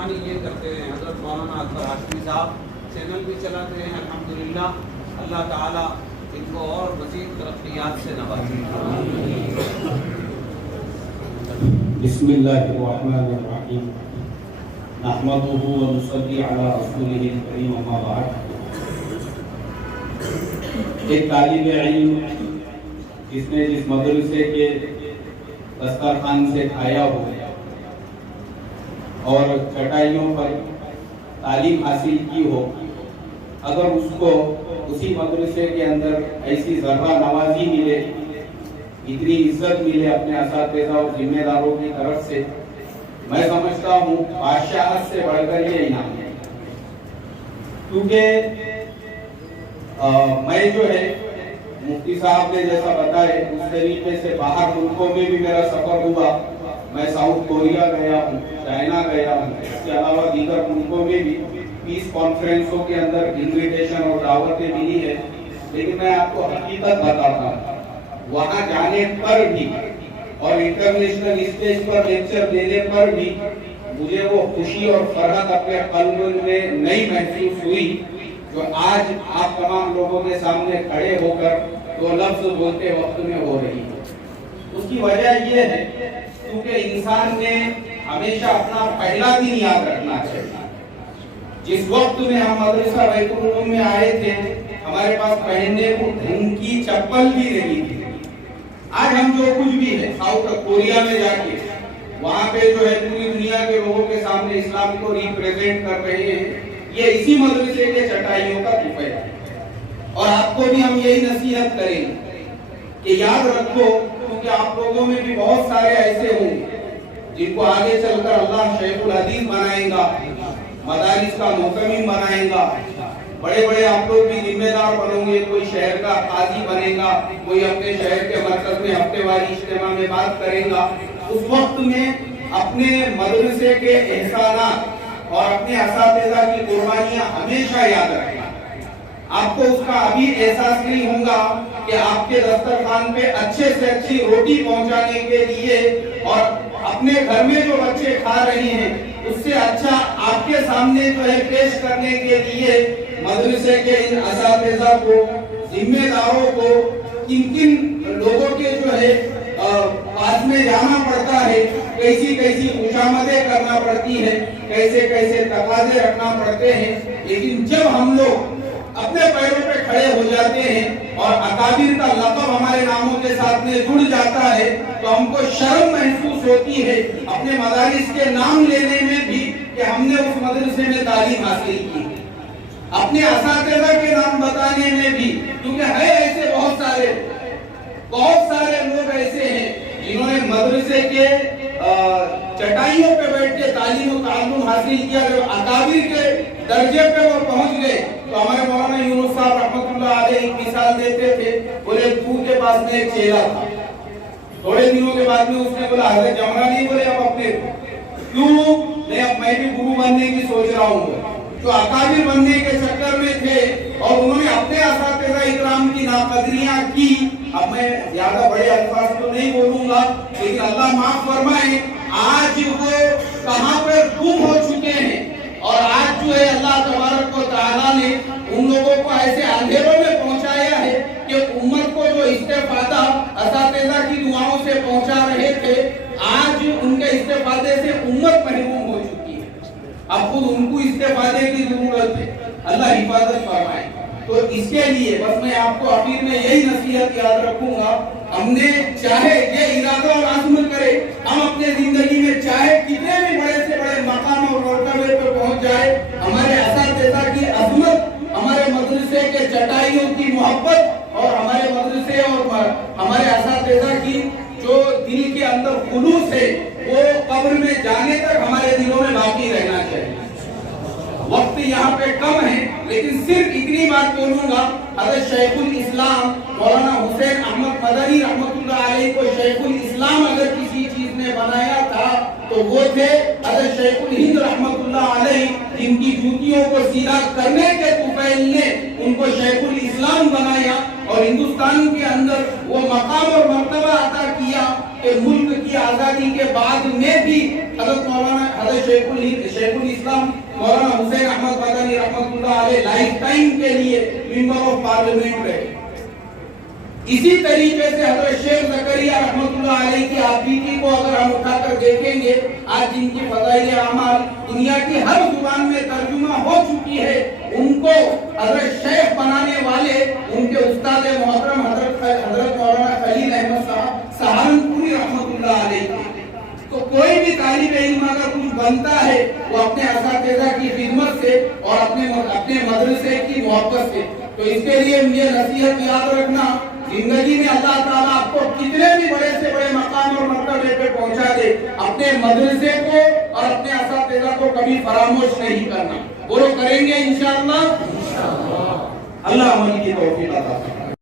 مہربانی یہ کرتے ہیں حضرت مولانا اکبر ہاشمی صاحب چینل بھی چلاتے ہیں الحمدللہ، اللہ تعالیٰ ان کو اور مزید ترقیات سے نوازے۔ بسم اللہ الرحمن الرحیم، نحمده ونصلی علی رسولہ الکریم، اما بعد۔ ایک طالب علم جس نے جس مدرسے کے دسترخوان سے کھایا ہو اور چٹائیوں پر تعلیم حاصل کی ہو، اگر اس کو اسی مدرسے کے اندر ایسی ذرہ نوازی ملے، اتنی عزت ملے اپنے اساتذہ اور ذمہ داروں کی طرف سے، میں سمجھتا ہوں بادشاہت سے بڑھ کر یہ انعام ہے۔ کیونکہ میں جو ہے مفتی صاحب نے جیسا بتایا اس طریقے سے باہر ملکوں میں بھی میرا سفر ہوا، میں ساؤتھ کوریا گیا ہوں، چائنا گیا ہوں، اس کے علاوہ دیگر ملکوں میں بھی پیس کانفرنسوں کے اندر انویٹیشن اور دعوتیں ملی ہے۔ لیکن میں آپ کو حقیقت بتاتا ہوں، وہاں جانے پر بھی اور انٹرنیشنل اسٹیج پر لیکچر دینے پر بھی مجھے وہ خوشی اور فرحت اپنے قلب میں نہیں محسوس ہوئی جو آج آپ تمام لوگوں کے سامنے کھڑے ہو کر دو لفظ بولتے وقت میں ہو رہی ہے۔ اس کی وجہ یہ ہے کیونکہ انسان نے ہمیشہ اپنا پہلا دن یاد رکھنا چاہیے۔ جس وقت میں ہم مدرسہ بیت العلوم میں آئے تھے، ہمارے پاس پہننے کو ڈھنگ کی چپل بھی نہیں تھی۔ آج ہم جو کچھ بھی ہے ساؤتھ کوریا میں جا کے وہاں پہ جو ہے پوری دنیا کے لوگوں کے سامنے اسلام کو ریپریزنٹ کر رہے ہیں، یہ اسی مدرسے کے چٹائیوں کا طفیل ہے۔ اور آپ کو بھی ہم یہی نصیحت کریں گے کہ یاد رکھو، کیونکہ آپ لوگوں میں بھی بہت سارے ایسے ہوں جن کو آگے چل کر اللہ شیخ الحدیث بنائیں گا، مدارس کا محتمم بنائیں گا، بڑے بڑے آپ لوگ بھی ذمہ دار بنو گے، کوئی شہر کا قاضی بنے گا، کوئی اپنے شہر کے مرکز میں ہفتے واری اجتماع میں بات کرے گا۔ اس وقت میں اپنے مدرسے کے احسانات اور اپنے اساتذہ کی قربانیاں ہمیشہ یاد رکھنا۔ آپ کو اس کا ابھی احساس نہیں ہوگا کہ آپ کے دسترخوان پہ اچھے سے اچھی روٹی پہنچانے کے لیے اور اپنے گھر میں جو بچے کھا رہے ہیں اس سے اچھا آپ کے سامنے جو ہے پیش کرنے کے لیے مدرسے کے ان اساتذہ کو، ذمہ داروں کو، کن کن لوگوں کے جو ہے پاس میں جانا پڑتا ہے، کیسی کیسی خوشامدیں کرنا پڑتی ہے، کیسے کیسے تقاضے رکھنا پڑتے ہیں۔ لیکن جب ہم لوگ اپنے پیروں پہ کھڑے ہو جاتے ہیں اور اکابر کا لقب ہمارے ناموں کے ساتھ میں جڑ جاتا ہے تو ہم کو شرم محسوس ہوتی ہے اپنے مدارس کے نام لینے میں بھی کہ ہم نے اس مدرسے میں تعلیم حاصل کی، اپنے اساتذہ کے نام بتانے میں بھی، کیونکہ ہے ایسے بہت سارے لوگ ایسے ہیں جنہوں نے مدرسے کے چٹائیوں پہ بیٹھ کے تعلیم و تعلم حاصل کیا، جب اکابر کے درجے پہ وہ پہنچ گئے تو ہمارے مولانا یونس صاحب رحمۃ اللہ علیہ ایک مثال دیتے تھے، بولے پور کے پاس میں ایک چیلا تھا، تھوڑے دنوں کے بعد میں اس نے بولا حضرت جمرہ نہیں بولے اب اپنے کیوں نہیں، اب میں بھی گرو بننے کی سوچ رہا ہوں۔ جو اکابر بننے کے چکر میں تھے اور انہوں نے اپنے اساتذہ اکرام کی ناقدریاں کی، اب میں زیادہ بڑے الفاظ تو نہیں بولوں گا لیکن اللہ معاف فرمائے، آج وہ کہاں پر گم ہو چکے ہیں اور آج جو ہے اللہ تبارک و تعالیٰ نے ان لوگوں کو ایسے اندھیروں میں پہنچایا ہے کہ امت کو جو استفادہ اساتذہ کی دعاؤں سے پہنچا رہے تھے، آج ان کے استفادے سے امت محروم ہو چکی ہے۔ اب خود ان کو استفادے کی ضرورت ہے، اللہ حفاظت فرمائے۔ تو اس کے لیے بس میں آپ کو آخر میں یہی نصیحت یاد رکھوں گا، ہم نے چاہے یہ ارادہ اور عزم کرے، ہم اپنے زندگی میں چاہے کتنے بھی بڑے سے بڑے مقام اور مرتبے پہ پہنچ جائے، ہمارے اساتذہ کی عظمت، ہمارے مدرسے کے چٹائیوں کی محبت اور ہمارے مدرسے اور ہمارے اساتذہ کی جو دل کے اندر خلوص ہے وہ قبر میں جانے تک ہمارے دلوں میں باقی رہنا چاہیے۔ وقت یہاں پہ کم ہے لیکن صرف اتنی بات بولوں گا، حضرت شیخ الاسلام مولانا حسین احمد مدنی رحمۃ اللہ علیہ کو شیخ الاسلام اگر کسی چیز نے بنایا تھا تو وہ تھے حضرت شیخ الہند رحمۃ اللہ علیہ، جن کی جوتیوں کو سیدھا کرنے کے طفیل نے ان کو شیخ الاسلام بنایا اور ہندوستان کے اندر وہ مقام اور مرتبہ عطا کیا کہ ملک کی آزادی کے بعد میں بھی حضرت شیخ الاسلام مولانا حسین احمد مدنی رحمۃ اللہ علیہ لائف ٹائم کے لیے ممبر آف پارلیمنٹ رہے. اسی طریقے سے حضرت شیخ زکریا رحمۃ اللہ علیہ کی آبیدی کو اگر ہم اٹھا کر دیکھیں گے، آج جن کی فضائل اعمال دنیا کی ہر زبان میں ترجمہ ہو چکی ہے، ان کو حضرت شیخ بنانے والے ان کے استاد محترم حضرت مولانا خلیل احمد صاحب سہارنپوری رحمۃ اللہ علیہ تھے. تو کوئی بھی طالب علم اگر کچھ بنتا ہے وہ اپنے اساتذہ کی خدمت سے اور اپنے مدرسے کی محبت سے. تو اس کے لیے یہ نصیحت یاد رکھنا، زندگی میں اللہ تعالیٰ آپ کو کتنے بھی بڑے سے بڑے مقام اور مرتبے پہ پہنچا دے، اپنے مدرسے کو اور اپنے اساتذہ کو کبھی فراموش نہیں کرنا. وہ کریں گے انشاءاللہ. اللہ عمل کی توفیق عطا فرمائے.